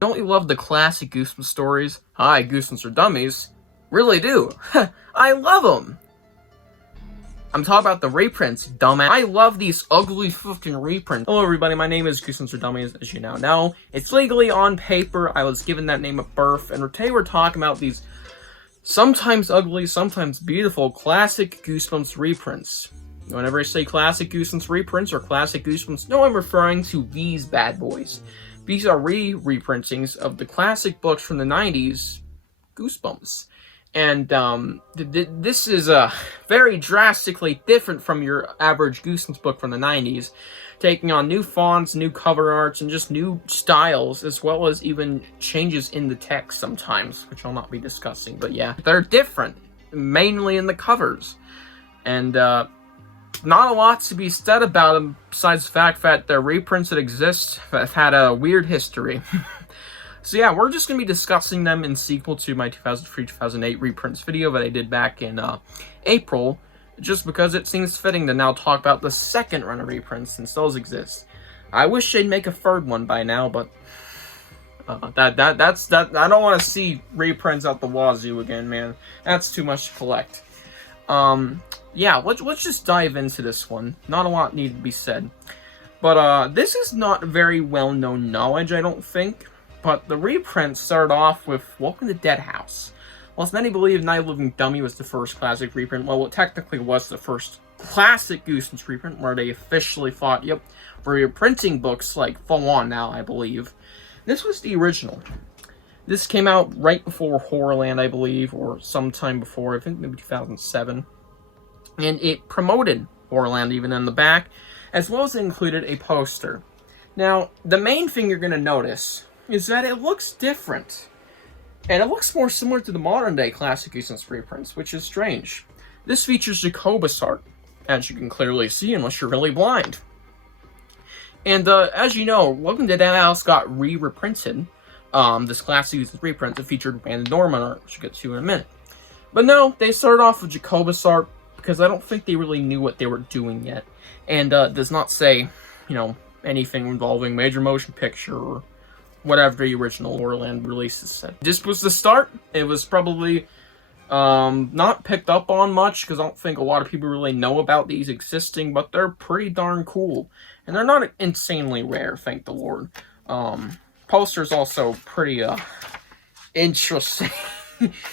Don't you love the classic Goosebumps stories? Hi, Goosebumps are dummies. Really do. I love them. I'm talking about the reprints, dumbass. I love these ugly fucking reprints. Hello everybody, my name is Goosebumps are dummies, as you now know. It's legally on paper. I was given that name at birth, and today we're talking about these sometimes ugly, sometimes beautiful classic Goosebumps reprints. Whenever I say classic Goosebumps reprints or classic Goosebumps, no, I'm referring to these bad boys. These are reprintings of the classic books from the 90s, Goosebumps. And this is very drastically different from your average Goosebumps book from the 90s, taking on new fonts, new cover arts, and just new styles, as well as even changes in the text sometimes, which I'll not be discussing. But yeah, they're different, mainly in the covers. And not a lot to be said about them, besides the fact that they're reprints that exist, that have had a weird history. So yeah, we're just going to be discussing them in sequel to my 2003-2008 reprints video that I did back in April, just because it seems fitting to now talk about the second run of reprints, since those exist. I wish they'd make a third one by now, but that's I don't want to see reprints out the wazoo again, man. That's too much to collect. Yeah, let's just dive into this one. Not a lot need to be said. But this is not very well-known knowledge, I don't think. But the reprints started off with Welcome to Dead House. Whilst many believe Night of the Living Dummy was the first classic reprint, well, it technically was the first classic Goosebumps reprint, where they officially thought, yep, we're reprinting books, like, full on now, I believe. This was the original. This came out right before Horrorland, I believe, or sometime before, I think maybe 2007. And it promoted Horrorland even in the back, as well as it included a poster. Now, the main thing you're going to notice is that it looks different. And it looks more similar to the modern-day classic Goosebumps reprints, which is strange. This features Jacobus art, as you can clearly see unless you're really blind. And as you know, Welcome to Dead House got reprinted. This classic Goosebumps reprint, it featured Brandon Norman art, which we'll get to in a minute. But no, they started off with Jacobus art, because I don't think they really knew what they were doing yet. And does not say, you know, anything involving major motion picture or whatever the original Horrorland releases said. This was the start. It was probably not picked up on much, because I don't think a lot of people really know about these existing, but they're pretty darn cool. And they're not insanely rare, thank the Lord. Poster's also pretty interesting.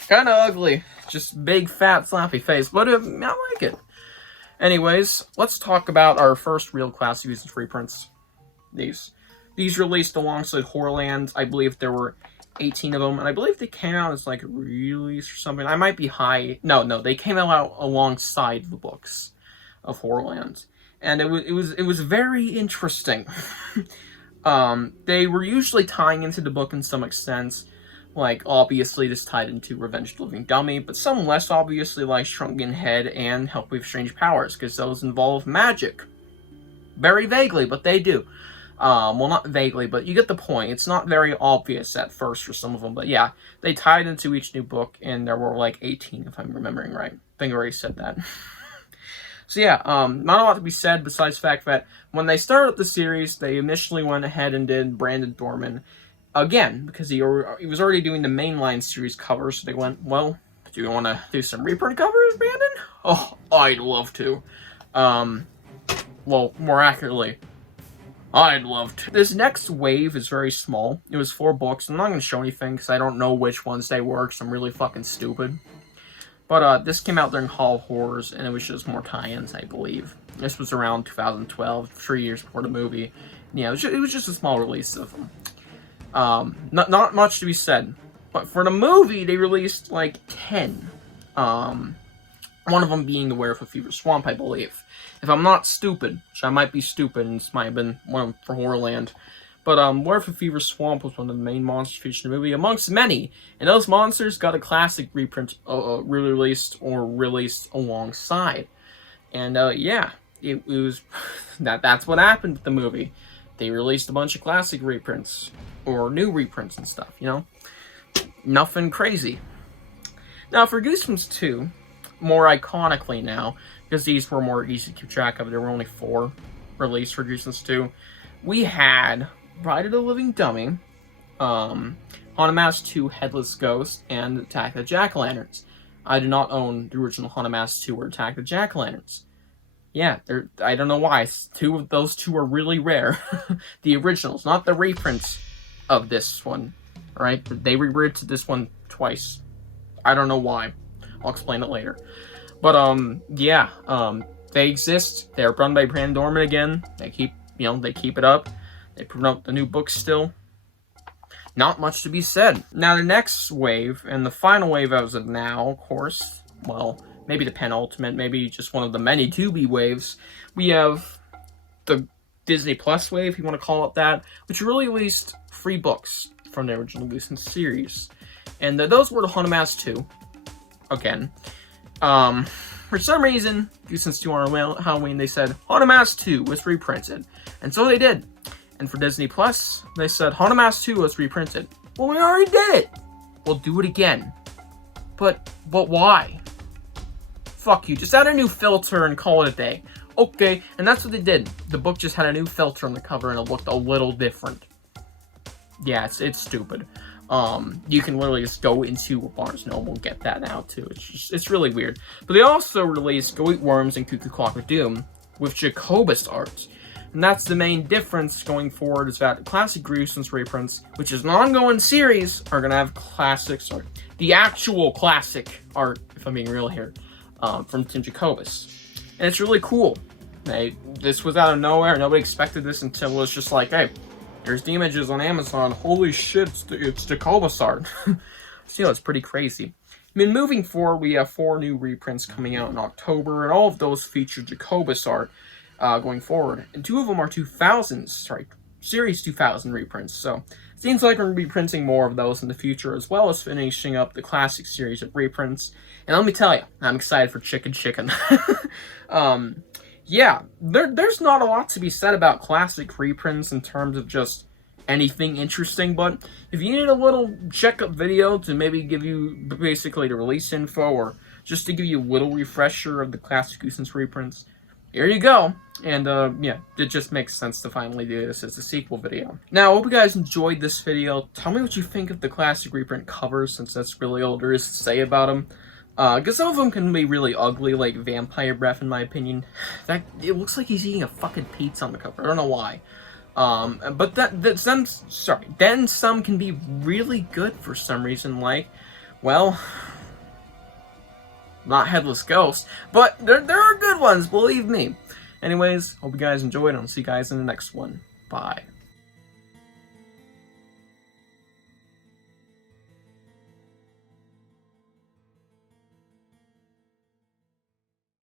Kind of ugly. Just big, fat, slappy face, but I like it. Anyways, let's talk about our first real classic Goosebumps reprints. These released alongside Horrorland. I believe there were 18 of them, and I believe they came out as like a release or something. I might be high. No, they came out alongside the books of Horrorland, and it was very interesting. They were usually tying into the book in some extent. Like, obviously, this tied into Revenge of the Living Dummy, but some less obviously, like Shrunken Head and Help with Strange Powers, because those involve magic. Very vaguely, but they do. Well, not vaguely, but you get the point. It's not very obvious at first for some of them, but yeah, they tied into each new book, and there were like 18, if I'm remembering right. I think I already said that. So yeah, not a lot to be said besides the fact that when they started the series, they initially went ahead and did Brandon Dorman. Again, because he was already doing the mainline series covers, so they went, well, do you want to do some reprint covers, Brandon? Oh, I'd love to. Well, more accurately, I'd love to. This next wave is very small. It was 4 books. I'm not going to show anything, because I don't know which ones they were, because I'm really fucking stupid. But this came out during Hall of Horrors, and it was just more tie-ins, I believe. This was around 2012, 3 years before the movie. Yeah, it was just a small release of them. Not much to be said, but for the movie, they released, like, 10. One of them being The Werewolf of Fever Swamp, I believe. If I'm not stupid, which I might be stupid, and this might have been one of them for Horrorland, but, Werewolf of Fever Swamp was one of the main monsters featured in the movie, amongst many, and those monsters got a classic reprint, re-released, or released alongside. And, yeah, it was, that's what happened with the movie. They released a bunch of classic reprints, or new reprints and stuff, you know? Nothing crazy. Now, for Goosebumps 2, more iconically now, because these were more easy to keep track of, there were only 4 released for Goosebumps 2, we had Bride of the Living Dummy, Haunted Mask 2 Headless Ghost, and Attack the Jack-O-Lanterns. I do not own the original Haunted Mask 2 or Attack the Jack-O-Lanterns. Yeah, I don't know why. Those two are really rare. The originals, not the reprints of this one. Alright? They reprinted this one twice. I don't know why. I'll explain it later. But, yeah. They exist. They're run by Brandon Dorman again. They keep it up. They put out the new books still. Not much to be said. Now, the next wave, and the final wave as of now, of course, well, maybe the penultimate, maybe just one of the many to-be waves, we have the Disney Plus wave, if you want to call it that, which really released 3 books from the original Goosebumps series. And those were the Haunted Mask 2, again. For some reason, Goosebumps 2 on Halloween, they said, Haunted Mask 2 was reprinted. And so they did. And for Disney Plus, they said, Haunted Mask 2 was reprinted. Well, we already did it! We'll do it again. But why? Fuck you, just add a new filter and call it a day. Okay, and that's what they did. The book just had a new filter on the cover and it looked a little different. Yeah, it's stupid. You can literally just go into Barnes & Noble and get that now too. It's really weird. But they also released Go Eat Worms and Cuckoo Clock of Doom with Jacobus art. And that's the main difference going forward, is that classic Goosebumps reprints, which is an ongoing series, are going to have classics, or the actual classic art, if I'm being real here, from Tim Jacobus. And it's really cool. This was out of nowhere. Nobody expected this until it was just like, hey, here's the images on Amazon. Holy shit, it's Jacobus art. So, it's pretty crazy. I mean, moving forward, we have 4 new reprints coming out in October, and all of those feature Jacobus art. Going forward, and 2 of them are Series 2000 reprints, so it seems like we're going to be printing more of those in the future, as well as finishing up the classic series of reprints. And let me tell you, I'm excited for Chicken. Yeah, there's not a lot to be said about classic reprints in terms of just anything interesting, but if you need a little checkup video to maybe give you basically the release info, or just to give you a little refresher of the classic Goosebumps reprints, here you go. And, yeah, it just makes sense to finally do this as a sequel video. Now, I hope you guys enjoyed this video. Tell me what you think of the classic reprint covers, since that's really all there is to say about them. Because some of them can be really ugly, like Vampire Breath, in my opinion. It looks like he's eating a fucking pizza on the cover. I don't know why. But then some can be really good for some reason, like, well, not Headless Ghost, but there are good ones, believe me. Anyways, hope you guys enjoyed, and I'll see you guys in the next one. Bye.